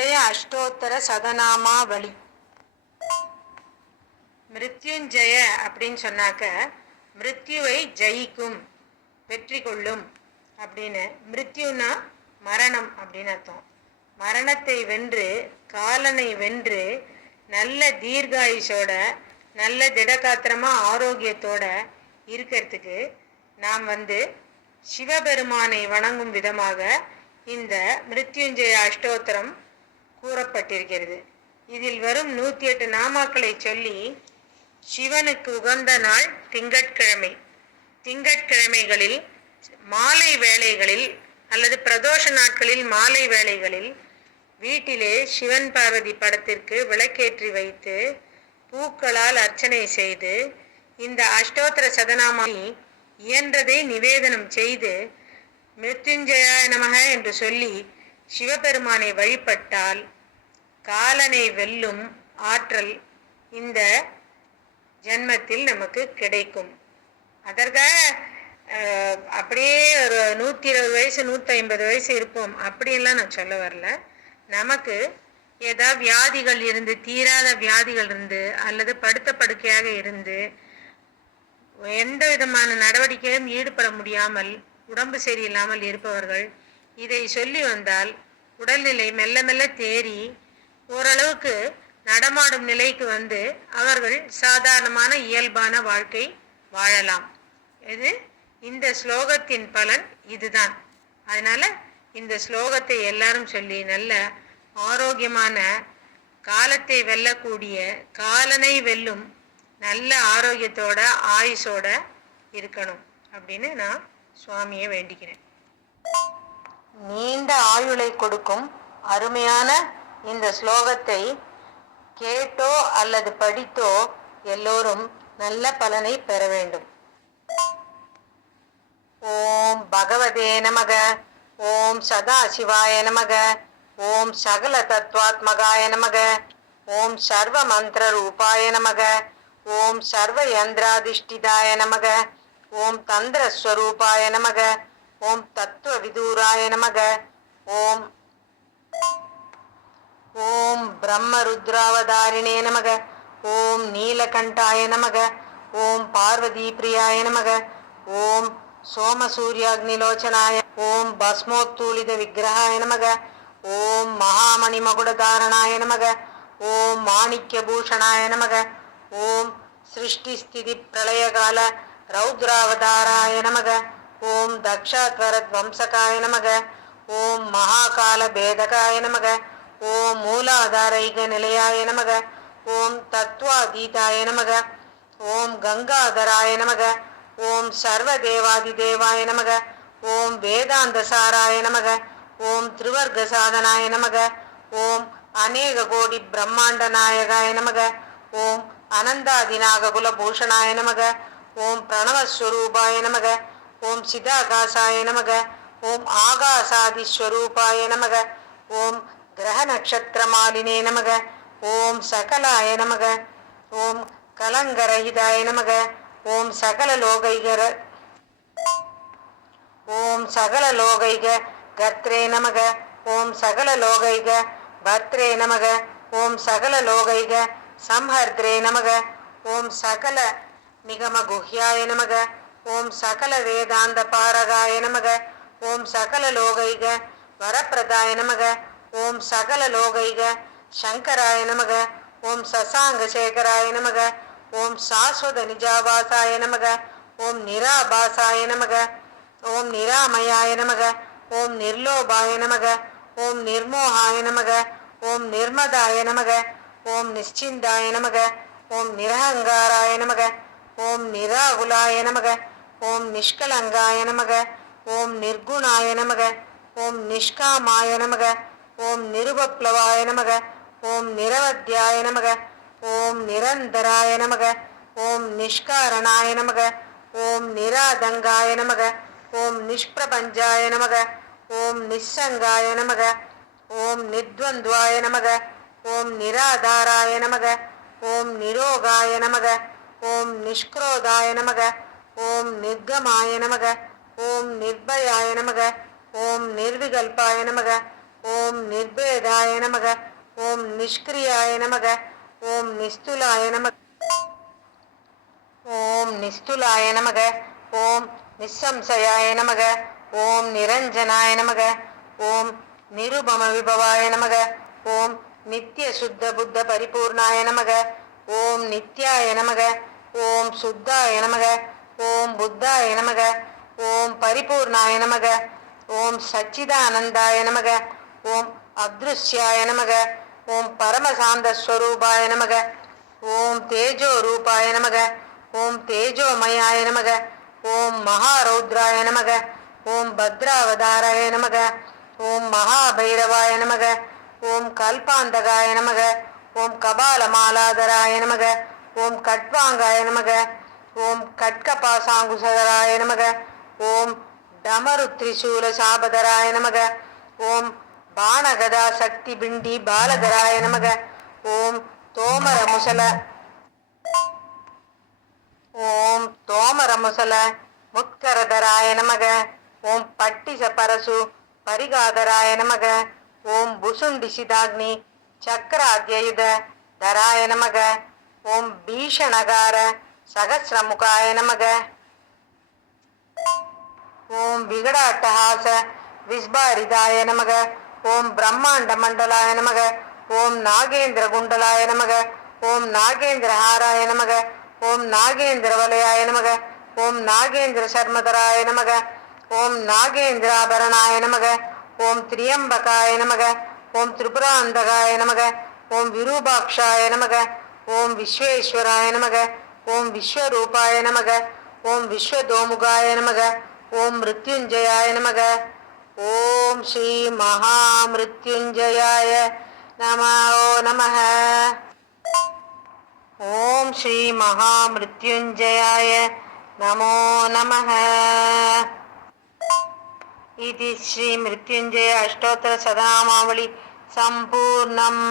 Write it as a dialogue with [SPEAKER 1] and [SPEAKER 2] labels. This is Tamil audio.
[SPEAKER 1] அஷ்டோத்தர சதநாமாவளி மிருத்யுஞ்சய அப்படின்னு சொன்னாக்க மிருத்யுவை ஜெயிக்கும் வெற்றி கொள்ளும் அப்படின்னு. மிருத்யுனா மரணம் அப்படின்னு அர்த்தம். மரணத்தை வென்று காலனை வென்று நல்ல தீர்காயுஷோட நல்ல திடகாத்திரமாக ஆரோக்கியத்தோட இருக்கிறதுக்கு நாம் வந்து சிவபெருமானை வணங்கும் விதமாக இந்த மிருத்யுஞ்சய அஷ்டோத்திரம் கூறப்பட்டிருக்கிறது. இதில் வரும் நூற்றி எட்டு நாமாக்களை சொல்லி சிவனுக்கு உகந்த நாள் திங்கட்கிழமை. திங்கட்கிழமைகளில் மாலை வேளைகளில் அல்லது பிரதோஷ நாட்களில் மாலை வேளைகளில் வீட்டிலே சிவன் பார்வதி படத்திற்கு விளக்கேற்றி வைத்து பூக்களால் அர்ச்சனை செய்து இந்த அஷ்டோத்திர சதநாமாவை இயன்றதை நிவேதனம் செய்து மிருத்யுஞ்சயாய நமக என்று சொல்லி சிவபெருமானை வழிபட்டால் காலனை வெல்லும் ஆற்றல் இந்த ஜென்மத்தில் நமக்கு கிடைக்கும். அதற்காக அப்படியே ஒரு நூற்றி இருபது வயசு நூற்றி ஐம்பது வயசு இருப்போம். அப்படின்லாம் நான் சொல்ல வரல. நமக்கு ஏதாவது வியாதிகள் இருந்து தீராத வியாதிகள் இருந்து அல்லது படுத்த படுக்கையாக இருந்து எந்த விதமான நடவடிக்கையும் ஈடுபட முடியாமல் உடம்பு சரியில்லாமல் இருப்பவர்கள் இதை சொல்லி வந்தால் உடல்நிலை மெல்ல மெல்ல தேறி ஓரளவுக்கு நடமாடும் நிலைக்கு வந்து அவர்கள் சாதாரணமான இயல்பான வாழ்க்கை வாழலாம். இது இந்த ஸ்லோகத்தின் பலன் இதுதான். அதனால இந்த ஸ்லோகத்தை எல்லாரும் சொல்லி நல்ல ஆரோக்கியமான காலத்தை வெல்லக்கூடிய காலனை வெல்லும் நல்ல ஆரோக்கியத்தோட ஆயுஷோட இருக்கணும் அப்படின்னு நான் சுவாமியை வேண்டிக்கிறேன். நீண்ட ஆயுளை கொடுக்கும் அருமையான இந்த ஸ்லோகத்தை கேட்டோ அல்லது படித்தோ எல்லோரும் நல்ல பலனை பெற வேண்டும். ஓம் பகவதே நமக. ஓம் சதா சிவாய நமக. ஓம் சகல தத்வாத்மகாய நமக. ஓம் சர்வ மந்திர ரூபாய நமக. ஓம் சர்வ யந்திராதிஷ்டிதாய நமக. ஓம் தந்திர ஸ்வரூபாய நமக. ஓம் தத்துவ விதூராய நமக. ஓம் ஓம் பிரம்ம ருத்ராவதாரிணே நமக. ஓம் நீலகண்டாய நமக. ஓம் பார்வதி பிரியாய நமக. ஓம் சோமசூர்யாக்னிலோச்சனாய ஓம் பஸ்மோத்தூளித விக்கிரகாய நமக. ஓம் மகாமணிமகுடதாரணாய நமக. ஓம் மாணிக்க பூஷணாய நமக. ஓம் சிருஷ்டி சிருஷ்டிஸ்திதி பிரளயகால ரௌத்ராவதாராய நமக. ஓம் தக்ஷாத்வரத் வம்சகாய நமக ஓம் மகாகால பேதகாய நமக ஓம் மூலாதாரைக நிலையாய நமக ஓம் தத்வாதீதாய நமக ஓம் கங்காதராய நமக ஓம் சர்வதேவாதிதேவாய நமக ஓம் வேதாந்த சாராய நமக ஓம் திருவர்க சாதனாய நமக ஓம் அநேக கோடி பிரம்மாண்ட நாயகாய நமக ஓம் அனந்தாதிநாக குலபூஷணாய நமக ஓம் பிரணவஸ்வரூபாய நமக ஓம் சிதாகாசாய நமக ஓம் ஆகாசாதிஸ்வரூபாய நமக ஓம் கிரக நட்சத்திரமாலினே நமக ஓம் சகலாய நமக ஓம் கலங்கரஹிதாய நமக ஓம் சகல லோகைகர ஓம் சகல லோகைக கர்த்ரே நமக ஓம் சகல லோகைக பத்ரே நமக ஓம் சகல லோகைக சம்ஹர்த்ரே நமக ஓம் சகல நிகம குஹ்யாய நமக ஓம் சகல வேதாந்த பாரகாய நமக ஓம் சகல லோகைக வரப்பிரதாய நமக ஓம் சகல லோகைக சங்கராய நமக ஓம் சசாங்க சேகராய நமக ஓம் சாஸ்வத நிஜாபாசாய நமக ஓம் நிராபாசாய நமக ஓம் நிராமயாய நமக ஓம் நிர்லோபாய நமக ஓம் நிர்மோகாய நமக ஓம் நிர்மதாய நமக ஓம் நிச்சிந்தாய நமக ஓம் நிரஹங்காராய நமக ஓம் நிராகுலாய நமக ஓம் நிஷ்கலங்காய நமக ஓம் நிர்குணாய நமக ஓம் நிஷ்காமாய நமக ஓம் நிருபப்ளவாய நமக ஓம் நிரவத்யாய நமக ஓம் நிரந்தராய நமக ஓம் நிஷ்காரணாய நமக ஓம் நிராதங்காய நமக ஓம் நிஷ்பிரபஞ்சாய நமக ஓம் நிஸ்ஸங்காய நமக ஓம் நித்வந்த்வாய நமக ஓம் நிராதாராய நமக ஓம் நிரோகாய நமக ஓம் நிஷ்க்ரோதாய நமக ஓம் நிர்கமாய நமக ஓம் நிர்பயாய நமக ஓம் நிர்விகல்பாய நமக ஓம் நிர்பேதாய நமக ஓம் நிஷ்கிரியாய நமக ஓம் நிஸ்துலாய நமக ஓம் நிஸ்துலாய நமக ஓம் நிசம்சயாய நமக ஓம் நிரஞ்சனாய நமக ஓம் நிருபம விபவாய நமக ஓம் நித்திய சுத்த புத்த பரிபூர்ணாய நமக ஓம் நித்யாய நமக ஓம் சுத்தாய நமக ஓம் புத்தாய நமக ஓம் பரிபூர்ணாய நமக ஓம் சச்சிதானந்தாய நமக ஓம் அத்ருஷ்யாய நமக ஓம் பரமசாந்த ஸ்வரூபாய நமக ஓம் தேஜோ ரூபாய நமக ஓம் தேஜோமயாய நமக ஓம் மகாரௌத்ராய நமக ஓம் பத்ராவதாராய நமக ஓம் மகாபைரவாய நமக ஓம் கல்பாந்தகாய நமக ஓம் கபாலமாலாதராய நமக ஓம் கட்வாங்காய நமக ஓம் கட்கபாசாங்குசதராய நமக. ஓம் டமரு திரிசூல சாபதராய நமக. ஓம் பானகதா சக்தி பிண்டி பாலகராய நமக. ஓம் தோமர முசல. ஓம் தோமர முசல முத்கரதராய நமக. ஓம் பட்டிச பரசு பரிகாதராய நமக. ஓம் புசுண்டி சிதாக்னி சக்கராத்யயுத தராய நமக. ஓம் பீஷணகார சகசிரமுகாய நமக ஓம் விகடாட்டஹாச விஸ்பாரிதாய நமக ஓம் பிரம்மாண்ட மண்டலாய நமக ஓம் நாகேந்திர குண்டலாய நமக ஓம் நாகேந்திர ஹாராய நமக ஓம் நாகேந்திர வலயாய நமக ஓம் நாகேந்திர சர்மதராய நமக ஓம் நாகேந்திராபரணாய நமக ஓம் திரியம்பகாய நமக ஓம் திரிபுராந்தகாய நமக ஓம் விரூபாக்ஷாய நமக ஓம் விஸ்வேஸ்வராய நமக ஓம் விஸ்வரூபாய நமக. ஓம் விஸ்வதோமுகாய நமக. ஓம் மிருத்யுஞ்சயாய நமக. ஓம் ஸ்ரீ மகாமிருத்யுஞ்சயாய நமோ நம ஓம் ஸ்ரீ மகாமிருத்யுஞ்சயாய நமோ நம இது ஸ்ரீ மிருத்யுஞ்சய அஷ்டோத்தர சதநாமாவளி சம்பூர்ணம்.